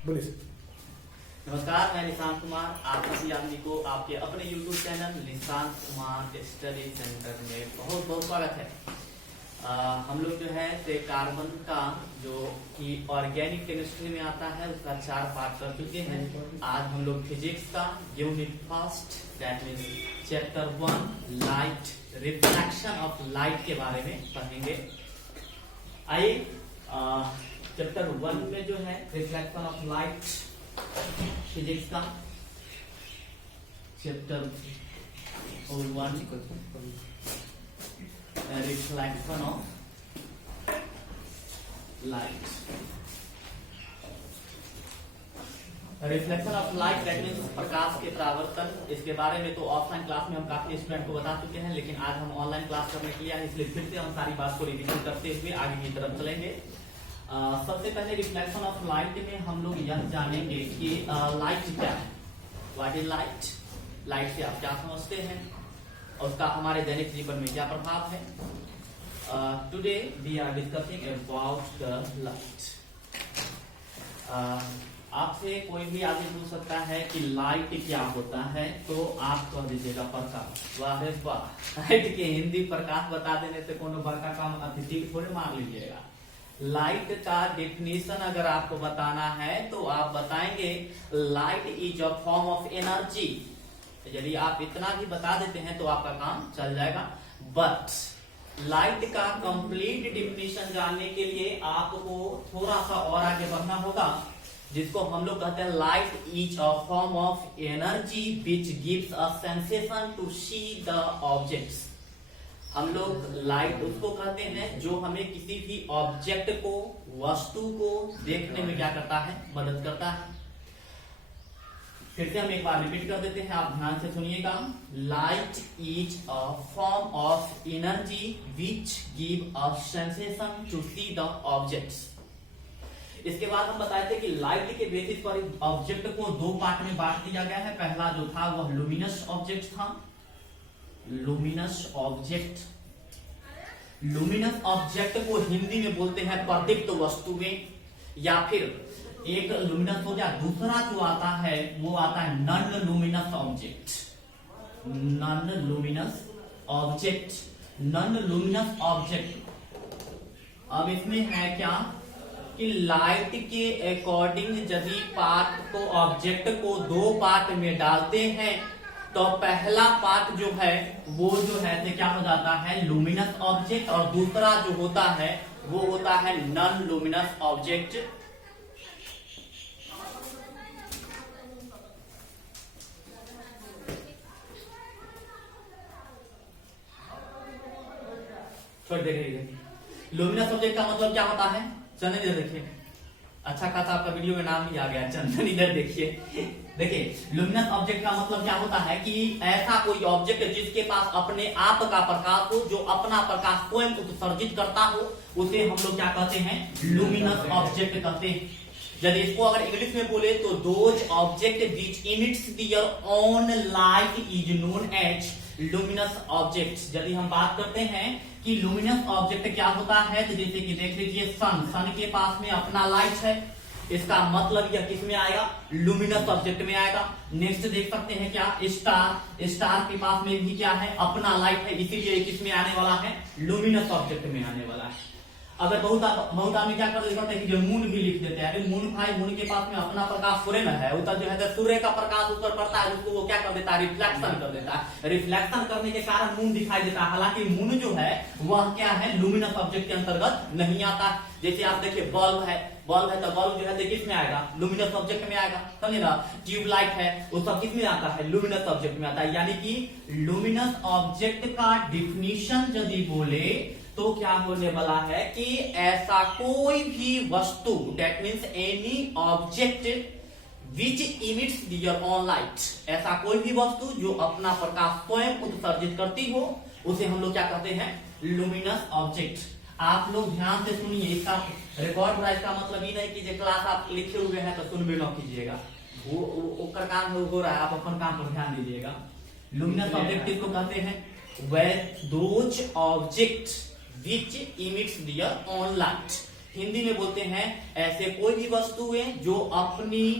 बोलिए। नमस्कार, मैं निशांत कुमार आप सभी आदमी को आपके अपने YouTube channel Nishant Kumar study centre में बहुत बहुत स्वागत है। हम लोग जो है से कार्बन का जो कि ऑर्गेनिक केमिस्ट्री में आता है उसका 4 पार्ट कर चुके हैं। आज हम लोग फिजिक्स का unit first that means chapter 1 light reflection of light के बारे में पढ़ेंगे। आइए चैप्टर 1 में जो है रिफ्लेक्शन ऑफ लाइट फिजिक्स का chapter 1 reflection of light. Reflection of light that means प्रकाश के परावर्तन। इसके बारे में तो ऑफलाइन क्लास में हम काफी स्टूडेंट को बता चुके हैं, लेकिन आज हम ऑनलाइन क्लास करने के लिए आए, इसलिए फिर से हम सारी बात को रिविजन करते हुए आगे की तरफ चलेंगे। सबसे पहले रिफ्लेक्शन ऑफ लाइट में हम लोग यह जानेंगे कि लाइट क्या है, व्हाट इज लाइट, लाइट से आप क्या समझते हैं और उसका हमारे दैनिक जीवन में क्या प्रभाव है। Today we are discussing about the light. आपसे कोई भी आदमी पूछ सकता है कि लाइट क्या होता है, तो आप कह दीजिएगा प्रकाश। वाह रे वाह, लाइट के हिंदी प्रकाश बता देने से कोनो बड़का काम अतिथि थोड़े मान लीजिएगा। लाइट का डेफिनेशन अगर आपको बताना है तो आप बताएंगे light is a form of energy. यदि आप इतना भी बता देते हैं तो आपका काम चल जाएगा। बट लाइट का कंप्लीट डेफिनेशन जानने के लिए आपको थोड़ा सा और आगे बढ़ना होगा, जिसको हम लोग कहते हैं light is a form of energy which gives a sensation to see the objects. हम लोग लाइट उसको कहते हैं जो हमें किसी भी ऑब्जेक्ट को, वस्तु को देखने में क्या करता है, मदद करता है। फिर से हम एक बार रिपीट कर देते हैं, आप ध्यान से सुनिएगा। Light is a form of energy which give a sensation to see the objects. इसके बाद हम बताए थे कि लाइट के बेसिस पर ऑब्जेक्ट को 2 पार्ट में बांट दिया गया है। पहला जो था वह लुमिनस ऑब्जेक्ट था, लुमिनस ऑब्जेक्ट। लुमिनस ऑब्जेक्ट को हिंदी में बोलते हैं प्रदीप्त वस्तुएं, या फिर एक लुमिनस हो गया। दूसरा जो आता है वो आता है non luminous object. Non luminous object, non luminous object. अब इसमें है क्या कि लाइट के अकॉर्डिंग यदि पार्ट को, ऑब्जेक्ट को 2 पार्ट में डालते हैं तो पहला पार्ट जो है वो जो है तो क्या हो जाता है, लुमिनस ऑब्जेक्ट, और दूसरा जो होता है वो होता है नॉन लुमिनस ऑब्जेक्ट। छोड़ देखिए, लुमिनस ऑब्जेक्ट का मतलब क्या होता है, चंदन इधर देखिए। अच्छा खासा आपका वीडियो में नाम भी आ गया, चंदन इधर देखिए। देखिए लुमिनस ऑब्जेक्ट का मतलब क्या होता है कि ऐसा कोई ऑब्जेक्ट जिसके पास अपने आप का प्रकाश हो, जो अपना प्रकाश स्वयं उत्सर्जित करता हो, उसे हम लोग क्या कहते हैं, लुमिनस ऑब्जेक्ट कहते हैं। यदि इसको अगर इंग्लिश में बोले तो those object which emits their own light is known as luminous object. यदि हम बात करते हैं कि लुमिनस ऑब्जेक्ट क्या होता है, तो जैसे कि देख लीजिए सन के पास में अपना लाइट है, इसका मतलब यह किस में आएगा, लुमिनस ऑब्जेक्ट में आएगा। नेक्स्ट देख सकते हैं क्या, स्टार के पास में भी क्या है, अपना लाइट है, इसीलिए किस में आने वाला है, लुमिनस ऑब्जेक्ट में आने वाला है। अगर बहुत आदमी क्या करते हैं कि मून भी लिख देते हैं। मून भाई, मून के पास में अपना प्रकाश सूर्य में है, उधर जो है सूर्य का प्रकाश ऊपर पड़ता है, उसको वो क्या कर देता है, रिफ्लेक्शन कर देता है। रिफ्लेक्शन करने के कारण मून दिखाई देता है, हालांकि मून जो है वह क्या है, लुमिनस ऑब्जेक्ट के अंतर्गत नहीं आता। जैसे आप देखिए बल्ब है, तो बल्ब जो है किस में आएगा, लुमिनस ऑब्जेक्ट में आएगा, समझे ना। ट्यूबलाइट है, वो सब किस में आता है, लुमिनस ऑब्जेक्ट में आता है। यानी कि लुमिनस ऑब्जेक्ट का डिफिनीशन यदि बोले तो क्या होने वाला है कि ऐसा कोई भी वस्तु, that means any object which emits their own light, ऐसा कोई भी वस्तु जो अपना प्रकाश स्वयं उत्सर्जित करती हो, उसे हम लोग क्या कहते हैं, लुमिनस ऑब्जेक्ट। आप लोग ध्यान से सुनिए, इसका रिकॉर्ड हो रहा है, इसका मतलब ये नहीं कि क्लास आप लिखे हुए हैं तो सुन भी न कीजिएगा, वो काम हो रहा है, आप अपन काम पर ध्यान दीजिएगा। लुमिनस ऑब्जेक्ट किसको कहते हैं, where those objects which emits their own light, Hindi में बोलते हैं ऐसे कोई भी वस्तुएं जो अपनी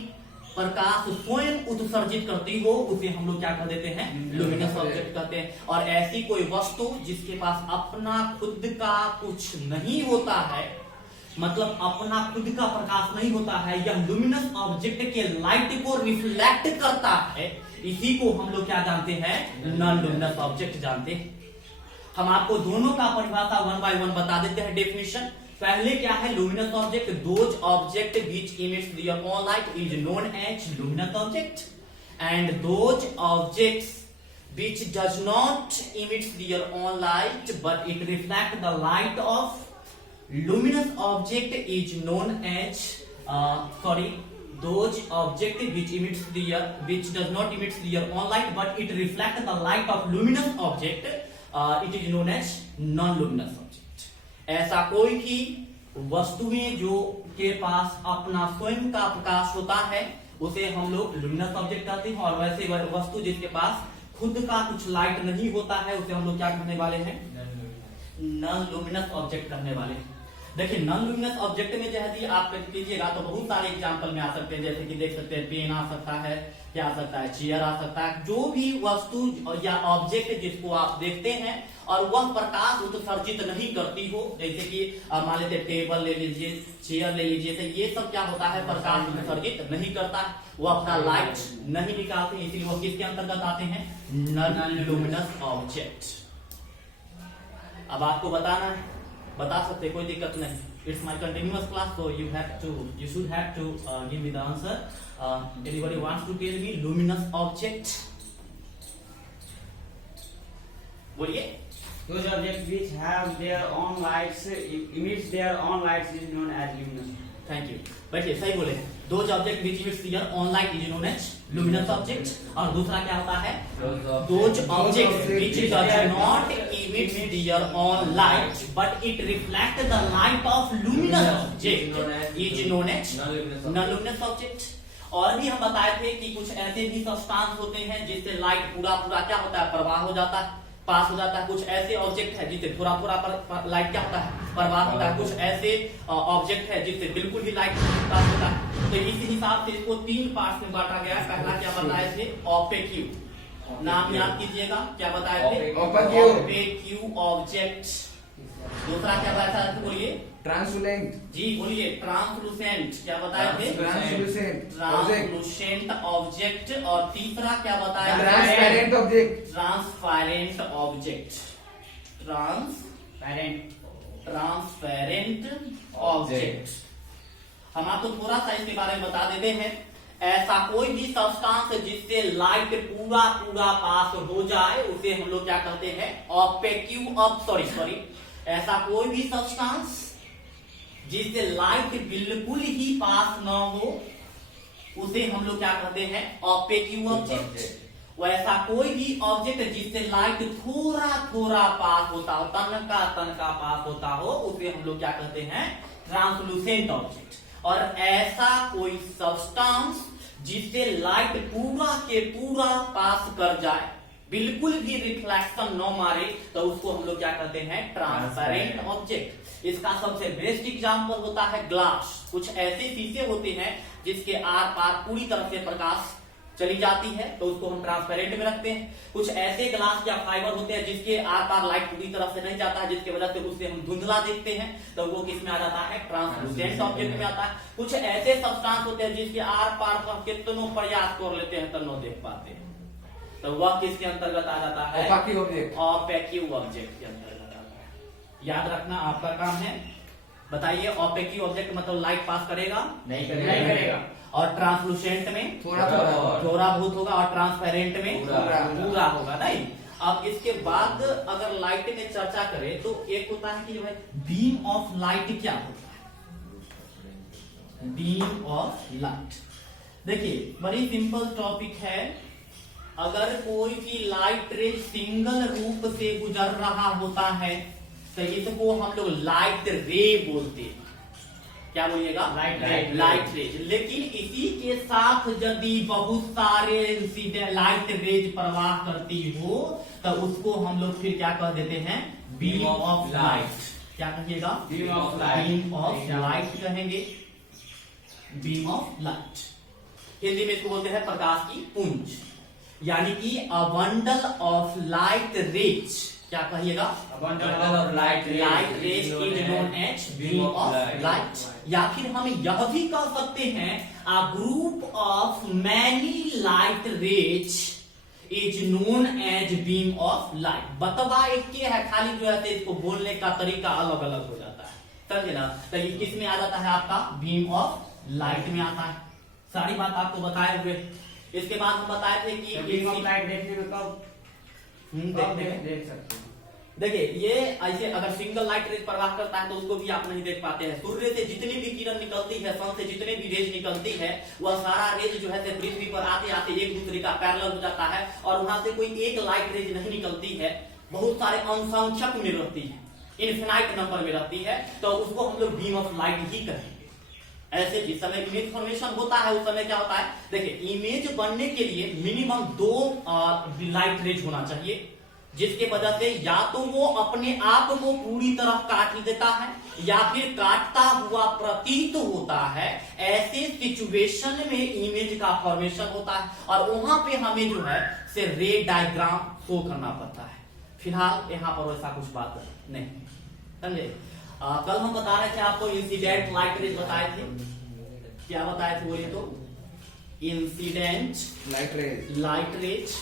प्रकाश स्वयं उत्सर्जित करती हो उसे हम लोग क्या कह देते हैं, लुमिनस ऑब्जेक्ट कहते हैं। और ऐसी कोई वस्तु जिसके पास अपना खुद का कुछ नहीं होता है, मतलब अपना खुद का प्रकाश नहीं होता है, यह लुमिनस ऑब्जेक्ट के लाइट को रिफ्लेक्ट करता है, इसी को हम लोग क्या जानते हैं, नॉन लुमिनस ऑब्जेक्ट जानते हैं। हम आपको दोनों का परिभाषा 1 by 1 बता देते हैं डेफिनेशन। पहले क्या है luminous object, those object which emits their own light is known as luminous object, and those objects which does not emit their own light but it reflects the light of luminous object is known as those object which does not emit their own light but it reflects the light of luminous object, it is known as non-luminous object। ऐसा कोई भी वस्तुएं जो के पास अपना स्वयं का प्रकाश होता है उसे हम लोग लुमिनस ऑब्जेक्ट कहते हैं, और वैसे वस्तु जिसके पास खुद का कुछ लाइट नहीं होता है उसे हम लोग क्या करने वाले हैं, नॉन लुमिनस ऑब्जेक्ट करने वाले हैं। देखिए नॉन लुमिनस ऑब्जेक्ट में यदि आप कीजिएगा तो बहुत सारे एग्जांपल में आ सकते हैं, जैसे कि देख सकते हैं पेन आ सकता है, क्या आ सकता है, चेयर आ सकता है, जो भी वस्तु या ऑब्जेक्ट जिसको आप देखते हैं और वह प्रकाश उत्सर्जित नहीं करती हो, जैसे कि मान लेते टेबल ले लीजिए, चेयर ले लीजिए, तो ये सब क्या होता है, प्रकाश उत्सर्जित नहीं करता, वो अपना लाइट नहीं निकालते, इसलिए वो किसके अंतर्गत आते हैं, नॉन लुमिनस ऑब्जेक्ट। अब आपको बताना है, बता सकते, कोई दिक्कत नहीं। It's my continuous class, so you should have to give me the answer. Anybody wants to tell me luminous object? बोलिए। Those objects which have their own lights, emits their own lights is known as luminous। Thank you, बैठिए, सही बोले। Those object which emits their own light is known as luminous object. और दूसरा क्या होता है, those object which does not emits their own light but it reflect the light of luminous object is known as non luminous object. और भी हम बताए थे कि कुछ ऐसे भी सब्सटेंस होते हैं जिससे लाइट पूरा क्या होता है, प्रवाह हो जाता है, पास हो जाता है। कुछ ऐसे ऑब्जेक्ट है जिससे थोड़ा लाइट क्या होता है, प्रवाह होता है। कुछ ऐसे ऑब्जेक्ट है जिससे बिल्कुल ही लाइट पास होता है। तो इस हिसाब से इसको 3 पार्ट्स में बांटा गया है। पहला क्या बताए थे, ऑपेक्यू, नाम याद कीजिएगा, क्या बताए थे, ऑपेक्यू ऑब्जेक्ट। दूसरा क्या बताया था, बोलिए, ट्रांसलूसेंट। जी बोलिए, ट्रांसलूसेंट। क्या बताए थे, ट्रांसलूसेंट ऑब्जेक्ट। और तीसरा क्या बताया, transparent object. Transparent object, transparent object. हम आपको थोड़ा सा इसके बारे में बता देते हैं। ऐसा कोई भी सब्सटेंस जिससे लाइट पूरा पास हो जाए उसे हम लोग क्या कहते हैं, ऑपेक्यू ऐसा कोई भी सब्सटेंस जिससे लाइट बिल्कुल ही पास न हो उसे हम लोग क्या कहते हैं, ऑपेक्यू ऑब्जेक्ट। वैसा कोई भी ऑब्जेक्ट जिससे लाइट थोड़ा पास होता हो, तनका पास होता हो, उसे हम लोग क्या कहते हैं, ट्रांसलूसेंट ऑब्जेक्ट। और ऐसा कोई सब्सटेंस जिससे लाइट पूरा के पूरा पास कर जाए, बिल्कुल भी रिफ्लेक्शन न मारे, तो उसको हम लोग क्या कहते हैं, ट्रांसपेरेंट ऑब्जेक्ट। इसका सबसे बेस्ट एग्जांपल होता है ग्लास। कुछ ऐसे शीशे होते हैं जिसके आर पार पूरी तरह से प्रकाश चली जाती है, तो उसको हम ट्रांसपेरेंट में रखते हैं। कुछ ऐसे ग्लास या फाइबर होते हैं जिसके आर पार लाइट पूरी तरह से नहीं जाता है, जिसकी वजह से उससे हम धुंधला देखते हैं, तो वो किस में आ जाता है, ट्रांसलूसेंट ऑब्जेक्ट में आता है। कुछ ऐसे सब्सटेंस होते हैं जिसके आर पार हम कितनों प्रयास कर लेते हैं तो न देख पाते हैं, तो वह किसके अंतर्गत आ जाता है, ऑपेक्यू ऑब्जेक्ट के अंतर्गत आता है। याद रखना आपका काम है। बताइए, ऑपेक्यू ऑब्जेक्ट मतलब लाइट पास करेगा, नहीं करेगा। और ट्रांसलूसेंट में थोड़ा बहुत होगा, और ट्रांसपेरेंट में पूरा होगा, नहीं। अब इसके बाद अगर लाइट में चर्चा करें तो एक होता है कि जो है बीम ऑफ लाइट। क्या होता है बीम ऑफ लाइट? देखिए बड़ी सिंपल टॉपिक है। अगर कोई भी लाइट रे सिंगल रूप से गुजर रहा होता है तो इसको हम लोग लाइट रे बोलते हैं। क्या बोलिएगा, लाइट रेज। लेकिन इसी के साथ यदि बहुत सारे लाइट रेज प्रवाह करती हो तो उसको हम लोग फिर क्या कह देते हैं, बीम ऑफ लाइट। क्या कहिएगा? Beam of light. Beam of light कहेंगे, बीम ऑफ लाइट। हिंदी में इसको बोलते हैं प्रकाश की पुंज, यानी कि a bundle of light rays. क्या कहिएगा? bundle of light rays is known as beam of light. या फिर हम यह भी कह सकते हैं a group of many light rays is known as beam of light. बतवा एक के है, खाली जो है इसको बोलने का तरीका अलग अलग हो जाता है, समझे ना? तो ये किस में आ जाता है? आपका बीम ऑफ लाइट में आता है। सारी बात आपको बताए हुए। इसके बाद हम बताए थे कि बीम ऑफ लाइट देखिए कब देख सकते हैं। देखिए ये ऐसे अगर सिंगल लाइट रेज प्रवाह करता है तो उसको भी आप नहीं देख पाते हैं। सूर्य से जितनी भी किरण निकलती है, सन से जितने भी रेज निकलती है, वह सारा रेज जो है पृथ्वी पर आते आते एक दूसरे का पैरेलल हो जाता है और वहां से कोई एक लाइट रेज नहीं निकलती है, बहुत सारे असंख्यक में रहती है, इनफिनाइट नंबर में रहती है, तो उसको हम लोग बीम ऑफ लाइट ही कहेंगे। ऐसे जिस समय इमेज फॉर्मेशन होता है उस समय क्या होता है? देखिए इमेज बनने के लिए मिनिमम 2 लाइट रेज होना चाहिए, जिसके वजह से या तो वो अपने आप को पूरी तरह काट देता है या फिर काटता हुआ प्रतीत होता है। ऐसे सिचुएशन में इमेज का फॉर्मेशन होता है और वहां पे हमें जो है से रे डायग्राम शो करना पड़ता है। फिलहाल यहाँ पर वैसा कुछ बात नहीं, समझे? कल हम बता रहे थे आपको इंसिडेंट लाइट रेज बताए थे। क्या बताए थे बोलिए तो? Incident light raise.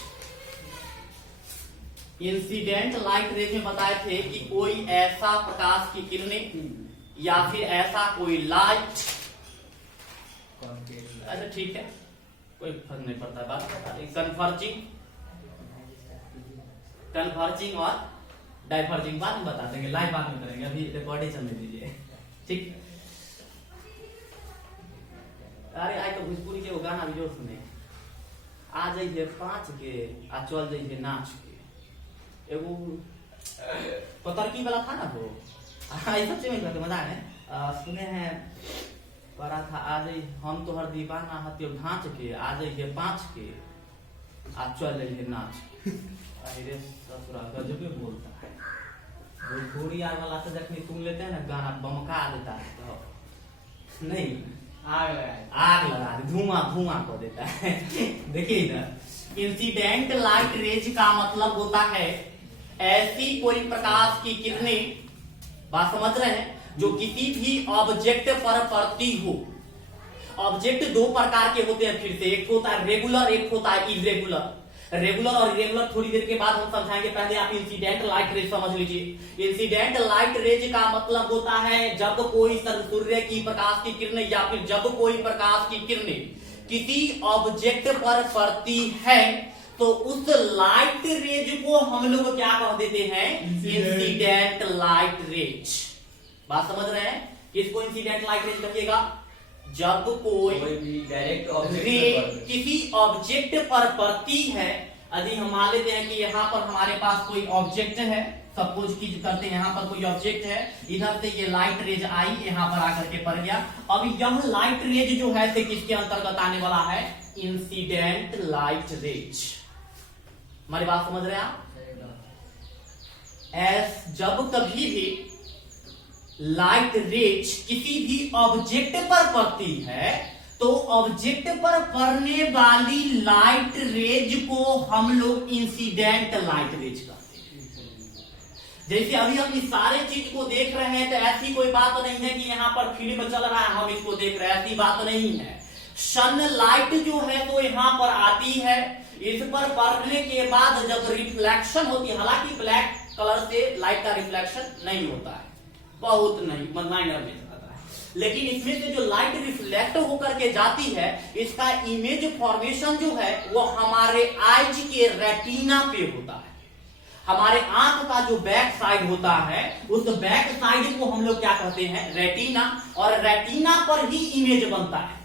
Incident light raise में बताए थे कि कोई ऐसा प्रकाश की किरणें या फिर ऐसा कोई लाइट, अच्छा ठीक है कोई फर्क नहीं पड़ता, बात कन्वर्जिंग और डाइवर्जिंग बाद में बता देंगे, लाइव बाद में करेंगे, अभी रिकॉर्डिंग चलने दीजिए, ठीक? अरे आज तो भोजपुरी के वो गाना भी जोर सुने, आ जाइए 5 के आ चल जाइए नाच के, एगो पतरकी वाला था ना वो, सच्चे में करके मजा है। सुने हैं पढ़ा था, आ जाइए हम तो हर दीवाना हत्यो ढांच के, आ जाइए 5 के आ चल जाइए नाच। अरे ससुरा गजब बोलता है भोजपुरी यार वाला से जखनी सुन लेते हैं ना गाना बमका देता है तो नहीं आग लगा दे, धुआं कर देता है। देखिए ना, इंसिडेंट लाइट रेज का मतलब होता है ऐसी कोई प्रकाश की किरणें, बात समझ रहे हैं, जो किसी भी ऑब्जेक्ट पर पड़ती हो। ऑब्जेक्ट 2 प्रकार के होते हैं, फिर से एक होता है रेगुलर, एक होता है इरेगुलर। रेगुलर और इरेगुलर थोड़ी देर के बाद हम समझाएंगे, पहले आप इंसिडेंट लाइट रेज समझ लीजिए। इंसिडेंट लाइट रेज का मतलब होता है जब कोई सूर्य की प्रकाश की किरणें या फिर जब कोई प्रकाश की किरणें किसी ऑब्जेक्ट पर पड़ती है तो उस लाइट रेज को हम लोग क्या कह देते हैं? Incident light raise. बात समझ रहे हैं? किसको इंसिडेंट लाइट रेज कहिएगा? जब कोई डायरेक्ट किसी ऑब्जेक्ट पर पड़ती है। यदि हम मान लेते हैं कि यहाँ पर हमारे पास कोई ऑब्जेक्ट है, सपोज की करते हैं यहाँ पर कोई ऑब्जेक्ट है, इधर से ये लाइट रेज आई, यहाँ पर आकर के पड़ गया। अब यह लाइट रेज जो है से किसके अंतर्गत आने वाला है? Incident light raise. हमारी बात समझ रहे हैं आप? जब कभी भी लाइट रेज किसी भी ऑब्जेक्ट पर पड़ती है तो ऑब्जेक्ट पर पड़ने वाली लाइट रेज को हम लोग इंसिडेंट लाइट रेज कहते हैं। जैसे अभी हम इस सारे चीज को देख रहे हैं तो ऐसी कोई बात नहीं है कि यहाँ पर फिल्म चल रहा है हम इसको देख रहे हैं, ऐसी बात नहीं है। सनलाइट जो है तो यहाँ पर आती है, इस पर पड़ने के बाद जब रिफ्लेक्शन होती है, हालांकि ब्लैक कलर से लाइट का रिफ्लेक्शन नहीं होता है, बहुत नहीं, माइनर में जाता है, लेकिन इसमें से जो लाइट रिफ्लेक्ट होकर के जाती है इसका इमेज फॉर्मेशन जो है वो हमारे आईज के रेटिना पे होता है। हमारे आंख का जो बैक साइड होता है उस बैक साइड को हम लोग क्या कहते हैं? रेटिना। और रेटिना पर ही इमेज बनता है।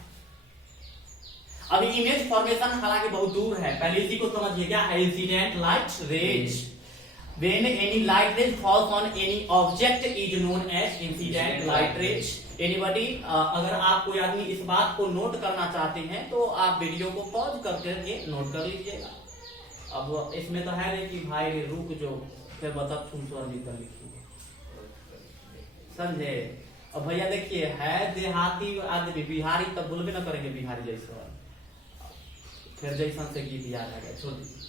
अभी इमेज फॉर्मेशन हालांकि बहुत दूर है, पहले इसी को समझिए। क्या है incident light raise? When any light rays falls on any object is known as incident light rays. Anybody? अगर आप कोई आदमी इस बात को नोट करना चाहते हैं तो आप वीडियो को पॉज करके नोट कर लीजिएगा। अब इसमें तो है नहीं कि भाई रुक जो फिर बता तुम तो कर लिखिए। समझे। और भैया देखिए है देहाती आदमी, बिहारी तब बोलबे ना करेंगे बिहारी जैसा, फिर जैसा से गीत याद आ गया, छोड़ दीजिए।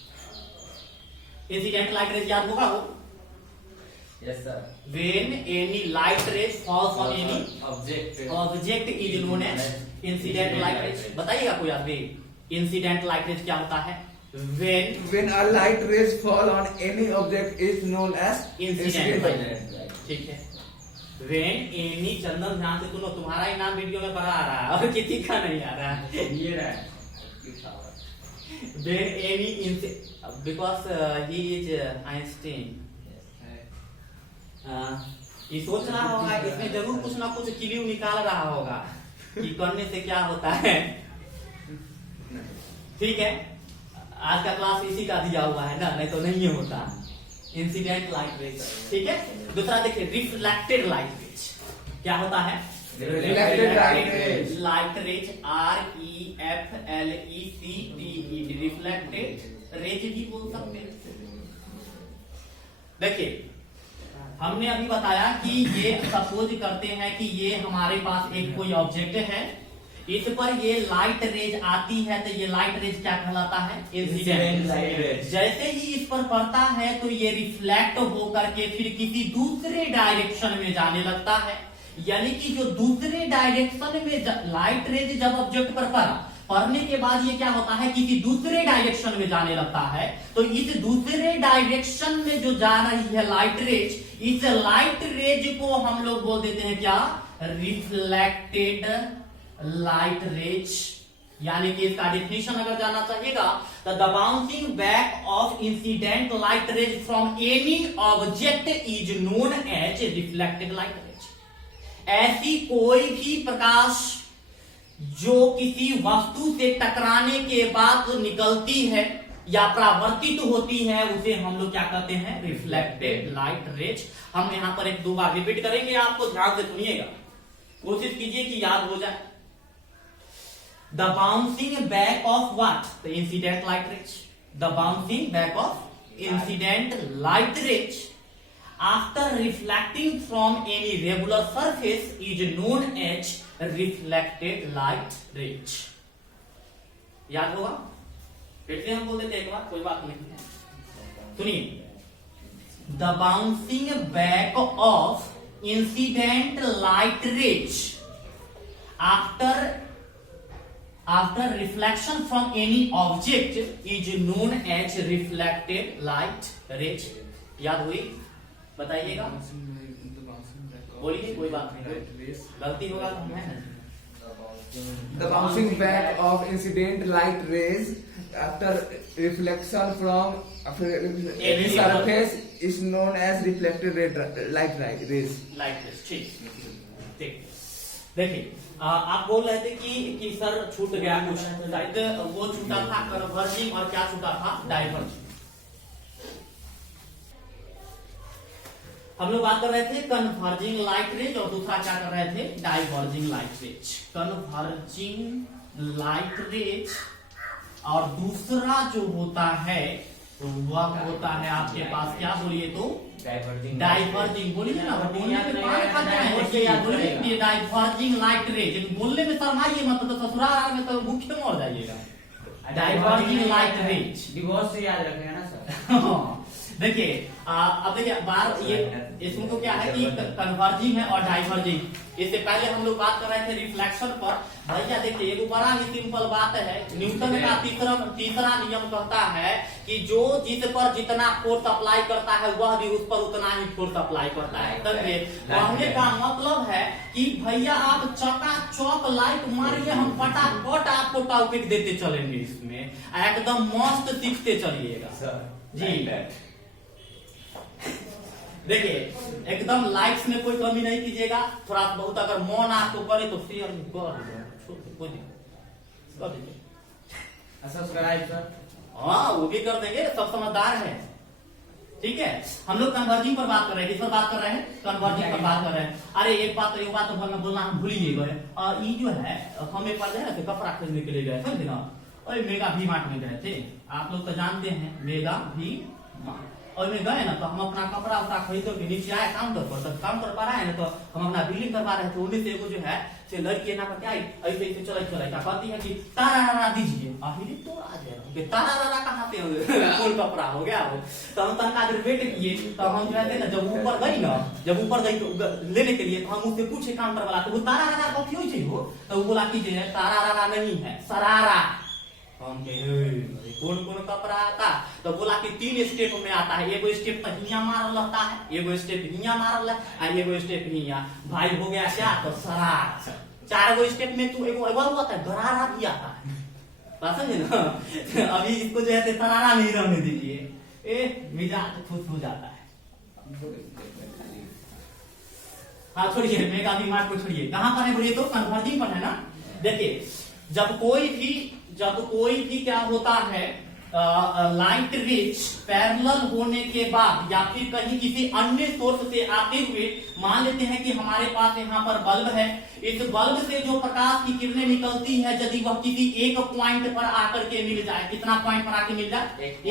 इंसिडेंट लाइट रेज याद होगा वो, Yes sir. when any light rays falls on any Object. object is known as incident light rays। बताइएगा कोई आदमी इंसिडेंट लाइट रेज क्या होता है। When a light rays fall on any object is known as Incident light incident light. ठीक है। when any, चंदन ध्यान से सुनो, तुम्हारा ही नाम वीडियो में बड़ा आ रहा है और किसी का नहीं आ रहा है। ये रहा है। when any because he is Einstein, ये सोच रहा होगा इसमें जरूर कुछ ना कुछ क्लियू निकाल रहा होगा कि करने से क्या होता है। ठीक है, आज का क्लास इसी का दिया हुआ है ना, नहीं तो नहीं होता। इंसिडेंट लाइट रेज, ठीक है। दूसरा देखिए रिफ्लेक्टेड लाइट रेज क्या होता है। Reflected light rays. Light rays REFLECTED, reflected raise भी बोल सकते हैं। देखिए हमने अभी बताया कि ये सपोज करते हैं कि ये हमारे पास एक कोई ऑब्जेक्ट है, इस पर ये लाइट रेज आती है, तो ये लाइट रेज क्या कहलाता है, इंसिडेंट लाइट रेज। जैसे ही इस पर पड़ता है तो ये रिफ्लेक्ट होकर के फिर किसी दूसरे डायरेक्शन में जाने लगता है। यानी कि जो दूसरे डायरेक्शन में लाइट रेज जब ऑब्जेक्ट पर पड़ने के बाद ये क्या होता है, किसी दूसरे डायरेक्शन में जाने लगता है। तो इस दूसरे डायरेक्शन में जो जा रही है लाइट रेज, इस लाइट रेज को हम लोग बोल देते हैं क्या, रिफ्लेक्टेड लाइट रेज। यानी कि इसका डेफिनेशन अगर जानना चाहिएगा तो the bouncing back of incident light rays from any object is known as reflected light rays. ऐसी कोई भी प्रकाश जो किसी वस्तु से टकराने के बाद निकलती है या परावर्तित होती है, उसे हम लोग क्या कहते हैं, रिफ्लेक्टेड लाइट रेज। हम यहां पर एक दो बार रिपीट करेंगे, आपको ध्यान से सुनिएगा, कोशिश कीजिए कि याद हो जाए। The bouncing back of what, the incident light rays. The bouncing back of incident light rays after reflecting from any regular surface is known as reflected light rays. याद होगा, फिर से हम बोल देते एक बार, कोई बात नहीं है, सुनिए। The bouncing back of incident light rays after reflection from any object is known as reflected light rays. याद हुई, बताइएगा, बोलिए, कोई बात नहीं, गलती होगा तो है ना। The bouncing back of incident light rays after reflection from any surface is known as reflected light rays. Light rays, ठीक। देखिए आप बोल रहे थे कि सर छूट गया कुछ, शायद वो छूटा था कन्वर्जिंग और क्या छूटा था, डाइवर्जिंग। हम लोग बात कर रहे थे कन्वर्जिंग लाइट रेज और दूसरा क्या कर रहे थे, diverging light rays. Converging light rays और दूसरा जो होता है वह होता है आपके पास, क्या बोलिए तो, डाइवर्जिंग। बोलिए ना, बोलने में पार खा जाए, बोलिए डाइवर्जिंग लाइट रेज। बोलने में शर्माइए मत, तो ससुराल में तो भूखे मर जाइएगा। डाइवर्जिंग लाइट रेज डिवोर्स से याद रखेगा ना सर। देखिए अब देखिए बार ये इसमें तो क्या है कि कन्वर्जिंग है और डाइवर्जिंग। इससे पहले हम लोग बात कर रहे थे रिफ्लेक्शन पर। भैया देखिए एक बड़ा ही सिंपल बात है, न्यूटन का तीसरा नियम कहता है कि जो जिस पर जितना फोर्स अप्लाई करता है वह भी उस पर उतना ही फोर्स अप्लाई करता है। समझे, कहने का मतलब है कि भैया आप चकाचौक लाइट मारिए, हम फटाफट आपको टॉपिक देते चलेंगे, इसमें एकदम मस्त सीखते चलिएगा जी। देखिए एकदम लाइक्स में कोई कमी नहीं कीजिएगा, थोड़ा बहुत अगर मन आपको करे तो शेयर कर दीजिए, सब्सक्राइब सर, हाँ वो भी कर देंगे, सब समझदार है। ठीक है, हम लोग कन्वर्जिंग पर बात कर रहे हैं, किस पर बात कर रहे हैं, कन्वर्जिंग पर बात कर रहे हैं। अरे एक बात तो मैं बोलना हम भूल ही गए, और ये जो है हम एक बार गए थे कपड़ा खरीदने के लिए गए थे ना, और मेगा वी मार्ट में गए थे। आप लोग तो जानते हैं मेगा वी मार्ट, और में गए ना तो हम अपना कपड़ा उपड़ा खरीद के नीचे आए काउंटर पर, तो काउंटर पर आए ना तो हम अपना बिलिंग करवा रहे थे, उन्हीं से एगो जो है से लड़की ना क्या ऐसे ऐसे चला क्या कहती है कि तारा दीजिए, आखिर तो आ जाए तारा कहाँ पे कौन कपड़ा हो गया वो। तो हम तनका देर वेट किए, तो हम जो है ना जब ऊपर गई तो लेने के लिए तो हम उससे पूछे काउंटर वाला, तो वो तारा कथी हो चाहिए, तो वो बोला कि तारा नहीं है सरारा। हम कौन कौन कपड़ा आता, तो बोला कि 3 स्टेप में आता है, एगो स्टेप तो हिया मारल रहता है, एगो स्टेप हिया मारल है, एगो स्टेप हिया। भाई हो गया क्या, तो सरार। 4 गो स्टेप में तू एगो आता है, गरारा भी आता है, समझे ना। अभी इसको जो है सरारा नहीं रहने दीजिए, मिजाज खुश हो जाता है। हाँ छोड़िए, मेगा भी मार्ट को छोड़िए, कहाँ पर है बोलिए तो कन्वर्जिंग पर है ना। देखिए जब कोई भी क्या होता है लाइट रेज पैरेलल होने के बाद या फिर कहीं किसी अन्य सोर्स से आते हुए, मान लेते हैं कि हमारे पास यहाँ पर बल्ब है, इस बल्ब से जो प्रकाश की किरणें निकलती है यदि वह किसी एक पॉइंट पर आकर के मिल जाए, कितना पॉइंट पर आकर मिल जाए,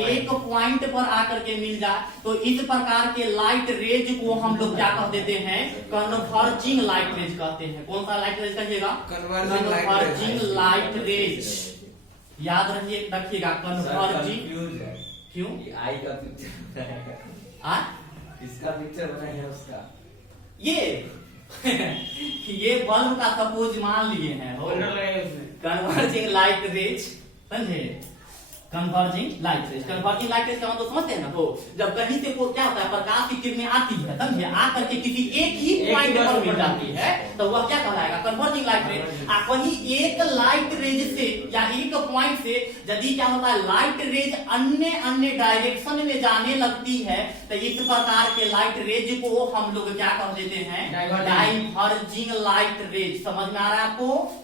एक पॉइंट पर आकर के मिल जाए, तो इस प्रकार के लाइट रेज को हम लोग क्या कह देते हैं, कन्वर्जिंग लाइट रेज कहते हैं। कौन सा लाइट रेज कहिएगा, कन्वर्जिंग लाइट रेज। याद रखिएगा कन्वर्जिंग। क्यों आई का पिक्चर इसका पिक्चर बनाया उसका, ये बल्ब का सपोज मान लिए हैं, कन्वर्जिंग लाइट रेज, समझे। कन्वर्जिंग लाइट रेज का मतलब समझते हैं ना। तो जब कहीं से वो क्या होता है, प्रकाश की किरणें आती है, समझे, आकर के किसी एक ही पॉइंट पर मिल जाती है, तो वह क्या कहलाएगा, कन्वर्जिंग लाइट रेज। वहीं एक लाइट रेज से या एक पॉइंट से यदि क्या होता है, लाइट रेज अन्य डायरेक्शन में जाने लगती है, तो इस प्रकार के लाइट रेज को हम लोग क्या कह देते हैं, डाइवर्जिंग लाइट रेज। समझ में आ रहा है आपको।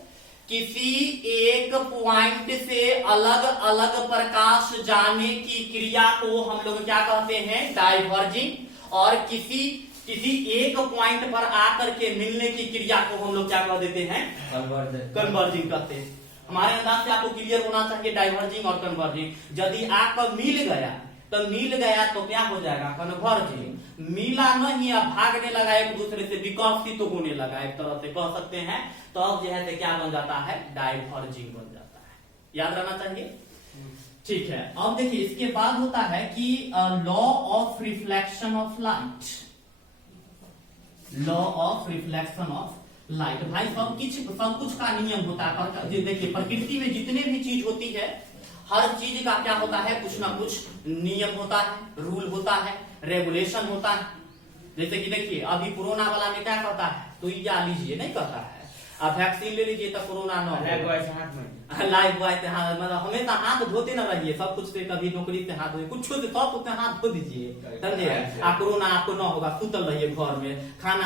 किसी एक पॉइंट से अलग अलग प्रकाश जाने की क्रिया को हम लोग क्या कहते हैं, डाइवर्जिंग। और किसी एक पॉइंट पर आकर के मिलने की क्रिया को हम लोग क्या कह देते हैं, कन्वर्जिंग कहते हैं। हमारे अंदाज से आपको क्लियर होना चाहिए डाइवर्जिंग और कन्वर्जिंग। यदि आपका मिल गया तो क्या हो जाएगा, कन्वर्जिंग। मिला नहीं, अब भागने लगा एक दूसरे से, विकसित तो होने लगा एक तरह से कह सकते हैं, तो अब जो है क्या बन जाता है, डाइवर्जिंग बन जाता है। याद रहना चाहिए, ठीक है। अब देखिए इसके बाद होता है कि law of reflection of light. Law of reflection of light, भाई सब कुछ का नियम होता है। देखिए प्रकृति में जितने भी चीज होती है, हर चीज का क्या होता है, कुछ ना कुछ नियम होता है, रूल होता है, रेगुलेशन होता है। जैसे कि देखिए अभी कोरोना वाला में क्या कहता है, तो या लीजिए नहीं कहता है, आप वैक्सीन ले लीजिए तो कोरोना न हो। लाइव बॉय से हाथ, मतलब हमेशा हाथ धोते न रहिए, सब कुछ से, कभी नौकरी से हाथ धोए, कुछ से सब कुछ हाथ धो दीजिए, समझे। कोरोना आपको न होगा, सुतल रहिए घर में, खाना